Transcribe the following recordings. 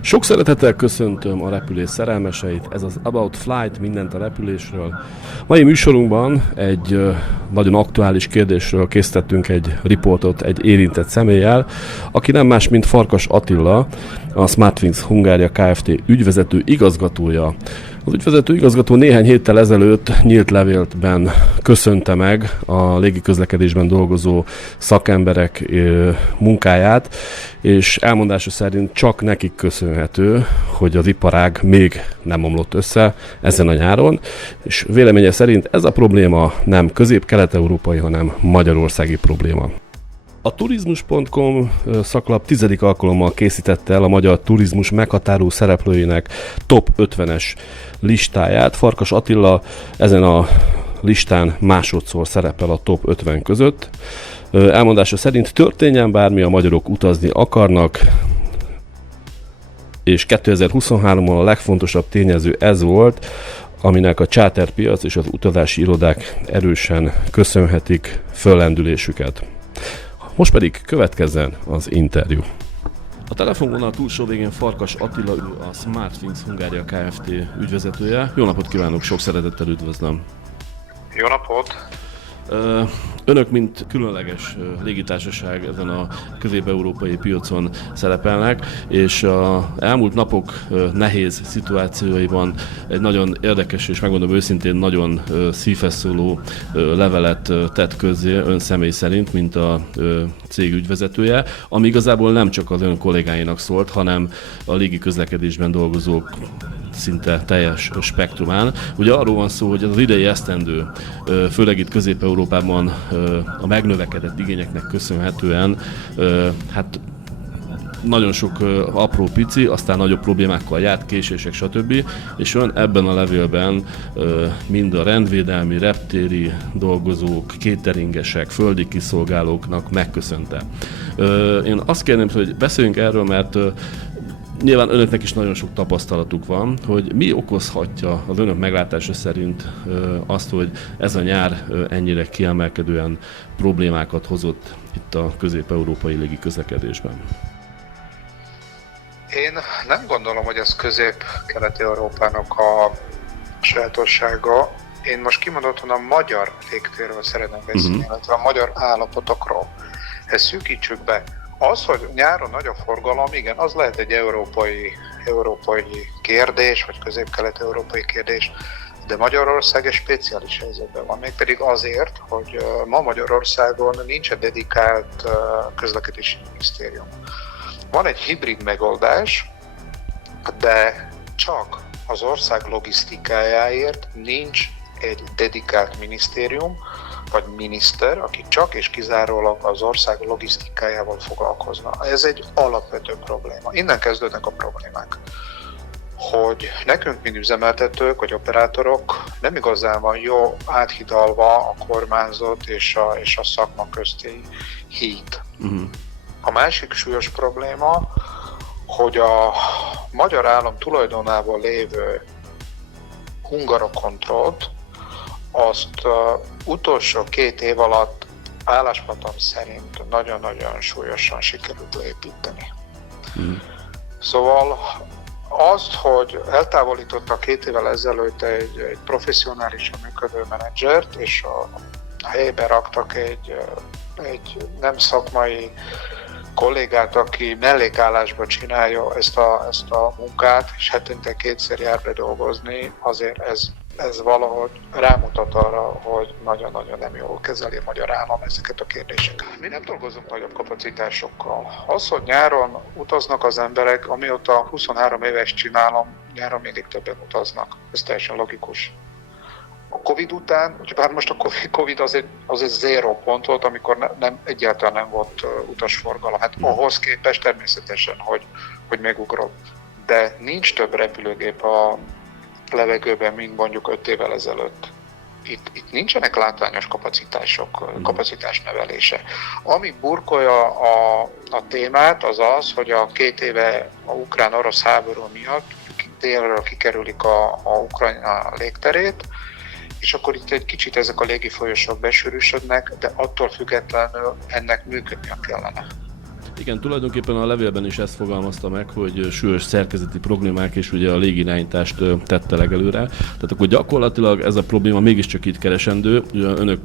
Sok szeretettel köszöntöm a repülés szerelmeseit, ez az About Flight, mindent a repülésről. Mai műsorunkban egy nagyon aktuális kérdésről készítettünk egy riportot egy érintett személlyel, aki nem más, mint Farkas Attila, a SmartWings Hungária Kft. Ügyvezető igazgatója. Az ügyvezető igazgató néhány héttel ezelőtt nyílt levélben köszönte meg a légiközlekedésben dolgozó szakemberek munkáját, és elmondása szerint csak nekik köszönhető, hogy az iparág még nem omlott össze ezen a nyáron, és véleménye szerint ez a probléma nem közép-kelet-európai, hanem magyarországi probléma. A turizmus.com szaklap 10. alkalommal készítette el a magyar turizmus meghatározó szereplőinek top 50-es listáját. Farkas Attila ezen a listán másodszor szerepel a top 50 között. Elmondása szerint történjen bármi, a magyarok utazni akarnak, és 2023-ban a legfontosabb tényező ez volt, aminek a charterpiac és az utazási irodák erősen köszönhetik föllendülésüket. Most pedig következzen az interjú. A telefonvonal túlsó végén Farkas Attila, a SmartWings Hungária Kft. Ügyvezetője. Jó napot kívánok, sok szeretettel üdvözlöm! Jó napot! Önök, mint különleges légitársaság ezen a közép-európai piacon szerepelnek, és az elmúlt napok nehéz szituációiban egy nagyon érdekes, és megmondom őszintén, nagyon szívhez szóló levelet tett közzé ön személy szerint, mint a cég ügyvezetője, ami igazából nem csak az ön kollégáinak szólt, hanem a légiközlekedésben dolgozók szinte teljes spektrumán. Ugye arról van szó, hogy az idei esztendő, főleg itt Közép-Európában a megnövekedett igényeknek köszönhetően hát nagyon sok apró pici, aztán nagyobb problémákkal járt, késések, stb. És ön ebben a levélben mind a rendvédelmi, reptéri dolgozók, cateringesek, földi kiszolgálóknak megköszönte. Én azt kérném, hogy beszéljünk erről, mert nyilván önöknek is nagyon sok tapasztalatuk van, hogy mi okozhatja az önök meglátása szerint azt, hogy ez a nyár ennyire kiemelkedően problémákat hozott itt a közép-európai légiközlekedésben. Én nem gondolom, hogy ez közép-kelet-európának a sajátossága. Én most kimondottan a magyar légtérről szeretném beszélni, illetve a magyar állapotokról. Ezt szűkítsük be. Az, hogy nyáron nagy a forgalom, igen, az lehet egy európai kérdés, vagy közép-kelet-európai kérdés, de Magyarország egy speciális helyzetben van, mégpedig azért, hogy ma Magyarországon nincs egy dedikált közlekedési minisztérium. Van egy hibrid megoldás, de csak az ország logisztikájáért nincs egy dedikált minisztérium, vagy miniszter, aki csak és kizárólag az ország logisztikájával foglalkozna. Ez egy alapvető probléma. Innen kezdődnek a problémák. Hogy nekünk, mint üzemeltetők vagy operátorok nem igazán van jó áthidalva a kormányzat és a szakma közti híd. A másik súlyos probléma, hogy a magyar állam tulajdonában lévő Hungarocontrolt azt utolsó 2 év alatt álláspontom szerint nagyon-nagyon súlyosan sikerült leépíteni. Szóval azt, hogy eltávolítottak 2 évvel ezelőtt egy professzionálisan működő menedzsert, és a helyébe raktak egy nem szakmai kollégát, aki mellékállásban csinálja ezt a munkát, és hetente 2-szer jár be dolgozni, azért ez valahogy rámutat arra, hogy nagyon-nagyon nem jól kezeli a magyar állam ezeket a kérdéseket. Mi nem dolgozunk nagyobb kapacitásokkal. Az, hogy nyáron utaznak az emberek, amióta 23 éves csinálom, nyáron mindig többen utaznak. Ez teljesen logikus. A Covid után, bár most a Covid az egy zero pont volt, amikor egyáltalán nem volt utasforgalom. Hát ahhoz képest természetesen, hogy megugrott. De nincs több repülőgép a levegőben, mint mondjuk 5 évvel ezelőtt. Itt nincsenek látványos kapacitások, kapacitás nevelése. Ami burkolja a témát, az az, hogy a 2 éve a ukrán-orosz háború miatt délről kikerülik a Ukrajna légterét, és akkor itt egy kicsit ezek a légifolyosok besűrűsödnek, de attól függetlenül ennek működnie kellene. Igen, tulajdonképpen a levélben is ezt fogalmazta meg, hogy súlyos szerkezeti problémák és ugye a légirányítást tette legelőre. Tehát akkor gyakorlatilag ez a probléma mégiscsak itt keresendő. Ugye önök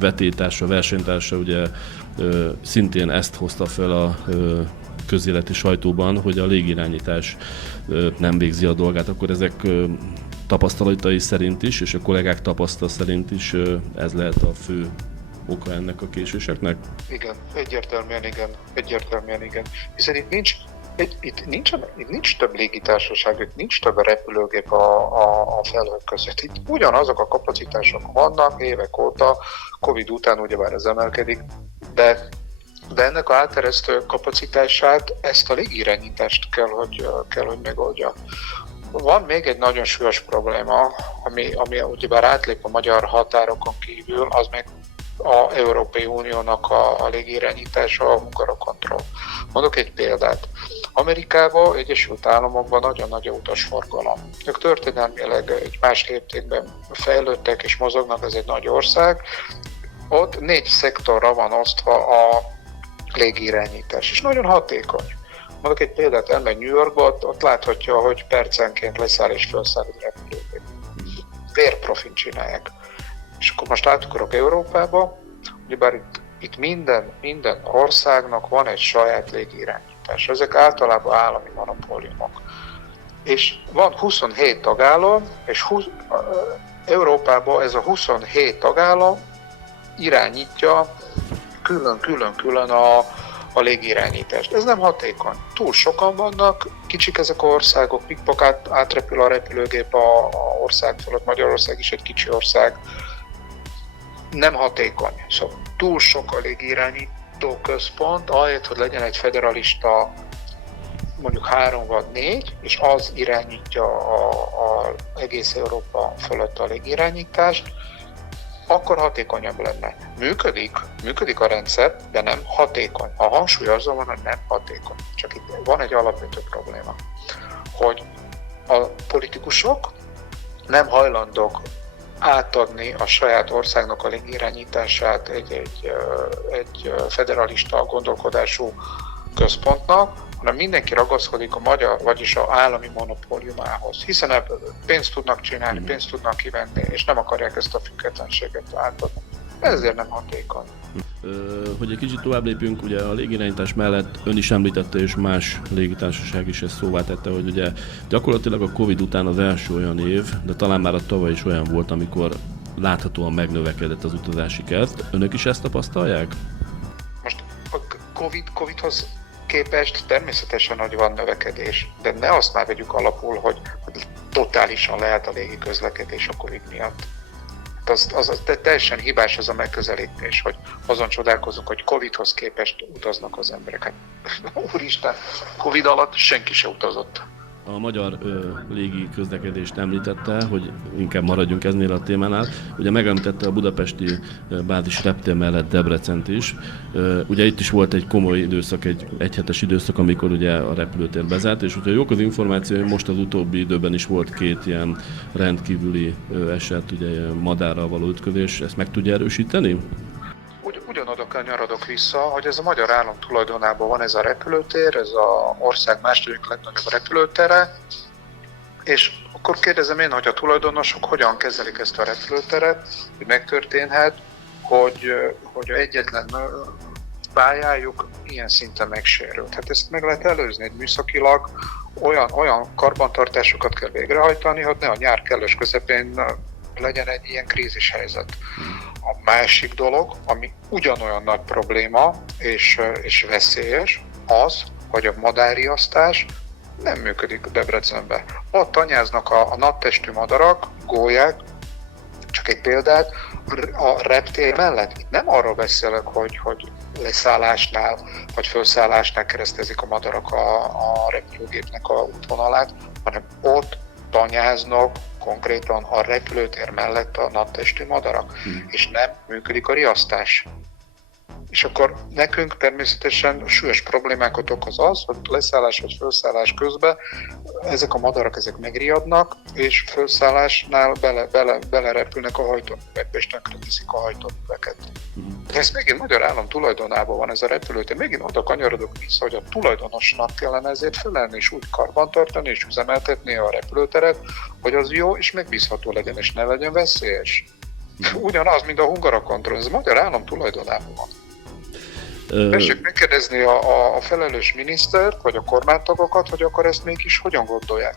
vetétársa, versenytársa ugye szintén ezt hozta fel a közéleti sajtóban, hogy a légirányítás nem végzi a dolgát. Akkor ezek tapasztalatai szerint is, és a kollégák tapasztalat szerint is ez lehet a fő oka ennek a késéseknek? Igen, egyértelműen igen. Hiszen itt nincs több légitársaság, itt nincs több repülőgép a felhők között. Itt ugyanazok a kapacitások vannak évek óta, Covid után ugyebár ez emelkedik, de ennek a áteresztő kapacitását, ezt a légirányítást kell, hogy megoldja. Van még egy nagyon súlyos probléma, ami ugyebár átlép a magyar határokon kívül, az meg a Európai Uniónak a légirányítása, a munkarakontroll. Mondok egy példát. Amerikában, Egyesült Államokban nagyon nagy utasforgalom. Ők történelmileg egy más léptékben fejlődtek és mozognak, ez egy nagy ország. Ott 4 szektorra van osztva a légirányítás, és nagyon hatékony. Mondok egy példát, elmegy New Yorkba, ott láthatja, hogy percenként leszáll és felszáll egy repülőgép. Vérprofin csinálják. És akkor most átugrok Európába, ugyebár itt minden országnak van egy saját légirányítás. Ezek általában állami monopóliumok. És van 27 tagállam, és Európában ez a 27 tagállam irányítja külön-külön a légirányítást. Ez nem hatékony. Túl sokan vannak, kicsik ezek az országok, pikpak átrepül a repülőgép a ország fölött, Magyarország is egy kicsi ország. Nem hatékony. Szóval túl sok a légirányító központ, ahelyett, hogy legyen egy federalista, mondjuk 3 vagy 4, és az irányítja a egész Európa fölött a légirányítást, akkor hatékonyabb lenne. Működik a rendszer, de nem hatékony. A hangsúly azon van, hogy nem hatékony. Csak itt van egy alapvető probléma, hogy a politikusok nem hajlandók átadni a saját országnak a légirányítását egy federalista gondolkodású központnak, hanem mindenki ragaszkodik a magyar, vagyis az állami monopóliumához. Hiszen ebből pénzt tudnak csinálni, pénzt tudnak kivenni, és nem akarják ezt a függetlenséget átadni. Ezért nem hatékony. Hogy egy kicsit tovább lépjünk, ugye a légirányítás mellett ön is említette, és más légitársaság is ezt szóvá tette, hogy ugye gyakorlatilag a Covid után az első olyan év, de talán már a tavaly is olyan volt, amikor láthatóan megnövekedett az utazási kedv. Önök is ezt tapasztalják? Most a Covidhoz képest természetesen nagy van növekedés, de ne azt már vegyük alapul, hogy totálisan leállt a légi közlekedés a Covid miatt. Az teljesen hibás ez a megközelítés, hogy azon csodálkozunk, hogy Covidhoz képest utaznak az emberek. Hát, úristen, Covid alatt senki se utazott. A magyar légi közlekedést említette, hogy inkább maradjunk eznél a témánál. Ugye megemlítette a budapesti bázis reptér mellett Debrecent is. Ugye itt is volt egy komoly időszak, egy egyhetes időszak, amikor ugye a repülőtér bezárt, és hogyha jók az információ, most az utóbbi időben is volt 2 ilyen rendkívüli eset, ugye madárral való ütközés. Ezt meg tudja erősíteni? Ugyanoda kanyarodok vissza, hogy ez a magyar állam tulajdonában van ez a repülőtér, ez az ország második legnagyobb repülőtere, és akkor kérdezem én, hogy a tulajdonosok hogyan kezelik ezt a repülőteret, hogy megtörténhet, hogy egyetlen pályájuk ilyen szinten megsérült. Hát ezt meg lehet előzni, egy műszakilag olyan karbantartásokat kell végrehajtani, hogy ne a nyár kellős közepén legyen egy ilyen krízishelyzet. A másik dolog, ami ugyanolyan nagy probléma és veszélyes, az, hogy a madárriasztás nem működik Debrecenben. Ott anyáznak a naptestű madarak, gólyák, csak csak egy példát, a reptér mellett itt nem arról beszélek, hogy leszállásnál vagy felszállásnál keresztezik a madarak a repülőgépnek a útvonalát, hanem ott tanyáznak konkrétan a repülőtér mellett a nadtestű madarak, és nem működik a riasztás. És akkor nekünk természetesen súlyos problémákat okoz az, hogy leszállás vagy felszállás közben ezek a madarak megriadnak, és felszállásnál belerepülnek a hajtóművekbe, és tönkre teszik a hajtóműveket. Ez megint magyar állam tulajdonában van ez a repülőtér. Megint oda kanyarodok vissza, hogy a tulajdonosnak kellene ezért felelni, és úgy karbantartani, és üzemeltetni a repülőteret, hogy az jó és megbízható legyen, és ne legyen veszélyes. Ugyanaz, mint a Hungarakontroll, ez a magyar állam tulajdonában van. Tessék megkérdezni a felelős minisztert, vagy a kormánytagokat, hogy akkor ezt mégis hogyan gondolják.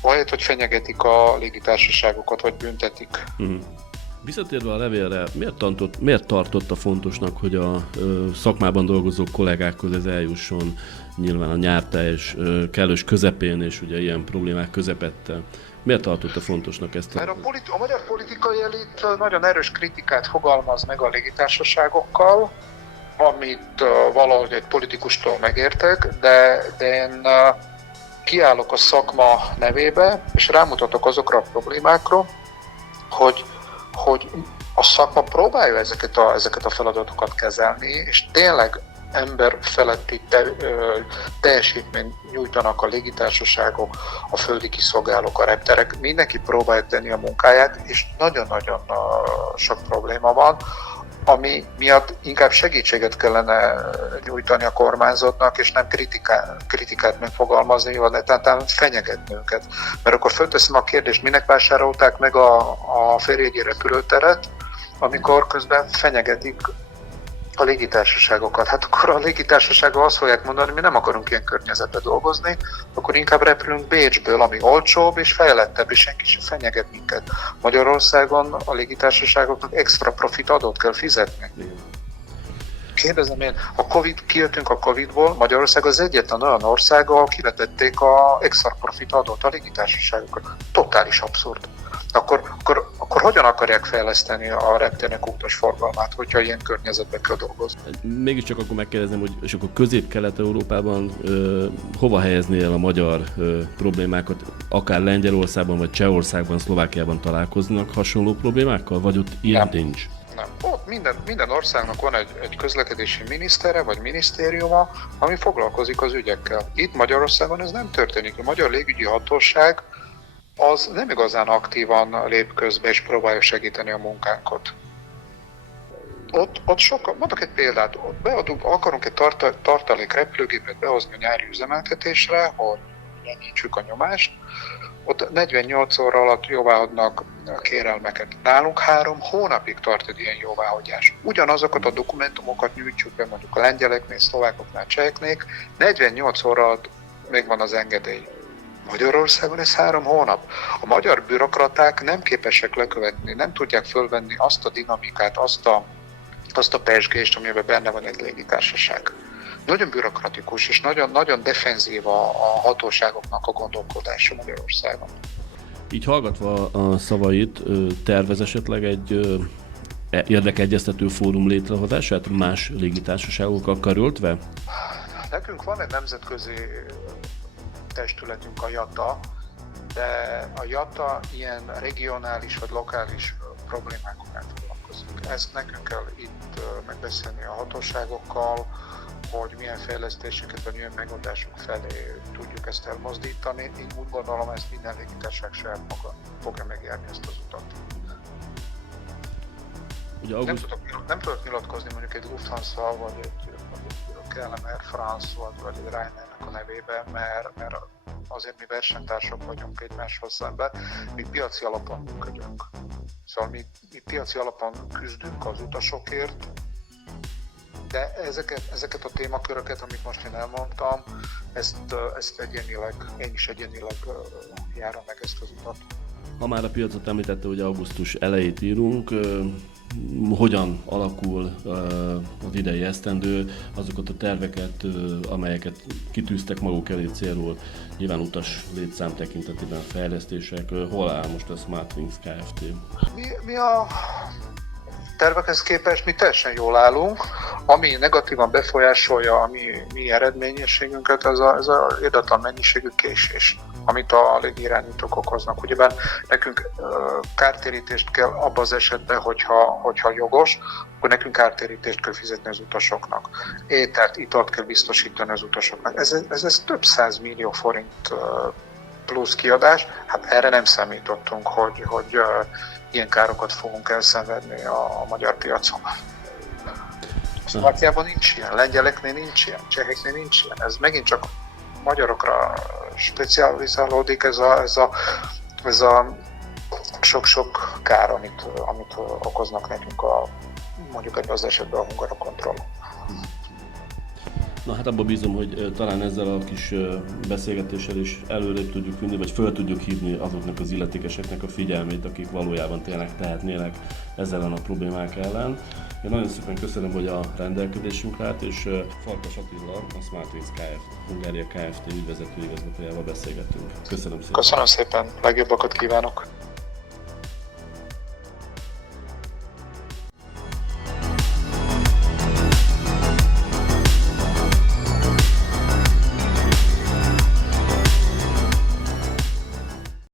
Ahelyett, hogy fenyegetik a légitársaságokat, vagy büntetik. Visszatérve a levélre, miért tartotta fontosnak, hogy a szakmában dolgozó kollégákhoz ez eljusson nyilván a nyárteljes kellős közepén, és ugye ilyen problémák közepette? Miért tartotta fontosnak ezt? Mert a magyar politikai elit nagyon erős kritikát fogalmaz meg a légitársaságokkal, amit valahogy egy politikustól megértek, de én kiállok a szakma nevébe, és rámutatok azokra a problémákkra, hogy a szakma próbálja ezeket a feladatokat kezelni, és tényleg emberfeletti teljesítményt nyújtanak a légitársaságok, a földi kiszolgálók, a repterek. Mindenki próbálja tenni a munkáját, és nagyon-nagyon sok probléma van, ami miatt inkább segítséget kellene nyújtani a kormányzatnak, és nem kritikát megfogalmazni, vagy netán fenyegetni őket. Mert akkor fölteszem a kérdést, minek vásárolták meg a Ferihegyi repülőteret, amikor közben fenyegetik a légitársaságokat. Hát akkor a légitársaságok azt fogják mondani, mi nem akarunk ilyen környezetben dolgozni, akkor inkább repülünk Bécsből, ami olcsóbb és fejlettebb, és senki sem fenyeget minket. Magyarországon a légitársaságoknak extra profit adót kell fizetni. Kérdezem én, kijöttünk a Covid-ból, Magyarország az egyetlen olyan ország, ahol kivetették a extra profit adót a légitársaságokat. Totális abszurd. Akkor hogyan akarják fejleszteni a reptérnek utasforgalmát, hogyha ilyen környezetben kell dolgozni? Mégiscsak akkor megkérdezem, hogy és akkor Közép-Kelet-Európában hova helyezni el a magyar problémákat? Akár Lengyelországban, vagy Csehországban, Szlovákiában találkoznak hasonló problémákkal? Vagy ott ilyen nincs? Nem. Ott minden országnak van egy közlekedési minisztere vagy minisztériuma, ami foglalkozik az ügyekkel. Itt Magyarországon ez nem történik. A Magyar Légügyi Hatóság az nem igazán aktívan lép közbe és próbálja segíteni a munkánkat. Ott sokkal, mondok egy példát, akarunk egy tartalék repülőgépet behozni a nyári üzemeltetésre, hogy lenyítsük a nyomást, ott 48 óra alatt jóváhagynak kérelmeket. Nálunk 3 hónapig tart egy ilyen jóváhagyás. Ugyanazokat a dokumentumokat nyújtjuk be mondjuk a lengyeleknél, szlovákoknál, cseheknél, 48 óra alatt még van az engedély. Magyarországon ez 3 hónap. A magyar bürokraták nem képesek lekövetni, nem tudják fölvenni azt a dinamikát, azt a pezsgést, amiben benne van egy légitársaság. Nagyon bürokratikus és nagyon, nagyon defenzív a hatóságoknak a gondolkodása Magyarországon. Így hallgatva a szavait, tervez esetleg egy érdekegyeztető fórum létrehozását más légitársaságokkal karöltve? Nekünk van egy nemzetközi testületünk, a JATA, de a JATA ilyen regionális vagy lokális problémákkal foglalkozik. Ezt nekünk kell itt megbeszélni a hatóságokkal, hogy milyen fejlesztéseket vagy milyen megoldások felé tudjuk ezt elmozdítani. Én úgy gondolom, ezt minden légitársaság saját maga fogja megjárni ezt az utat. Ugye nem tudok nyilatkozni mondjuk egy Lufthansa vagy egy KLM Air France vagy egy Ryanairnek a nevében, mert azért mi versenytársak vagyunk egymáshoz szemben, mi piaci alapon működünk. Szóval mi piaci alapon küzdünk az utasokért, de ezeket a témaköröket, amit most én elmondtam, ezt én is egyénileg járom meg ezt az utat. Ha már a piacot említette, hogy augusztus elejét írunk, hogyan alakul az idei esztendő, azokat a terveket, amelyeket kitűztek maguk elé célul, nyilván utas létszám tekintetében fejlesztések, hol áll most a SmartWings Kft? Mi a tervekhez képest mi teljesen jól állunk. Ami negatívan befolyásolja a mi eredményességünket, ez a irdatlan mennyiségű késés, amit a légirányítók okoznak. Ugyebár nekünk kártérítést kell abban az esetben, hogyha jogos, akkor nekünk kártérítést kell fizetni az utasoknak. Ételt, italt kell biztosítani az utasoknak. Ez több 100 millió forint plusz kiadás. Hát erre nem számítottunk, hogy ilyen károkat fogunk elszenvedni a magyar piacon. Szlovákiában nincs ilyen, lengyeleknél nincs ilyen, cseheknél nincs ilyen. Ez megint csak magyarokra specializálódik ez a sok-sok kár, amit okoznak nekünk mondjuk ebben az esetben a hungara kontroll. Na hát abban bízom, hogy talán ezzel a kis beszélgetéssel is előrébb tudjuk vinni, vagy föl tudjuk hívni azoknak az illetékeseknek a figyelmét, akik valójában tényleg tehetnének ezzel a problémák ellen. Én nagyon szépen köszönöm, hogy a rendelkezésünkre állt, és Farkas Attila, a SmartWings Kft. Hungária Kft. Ügyvezető igazgatójával beszélgettünk. Köszönöm szépen. Köszönöm szépen, legjobbakat kívánok!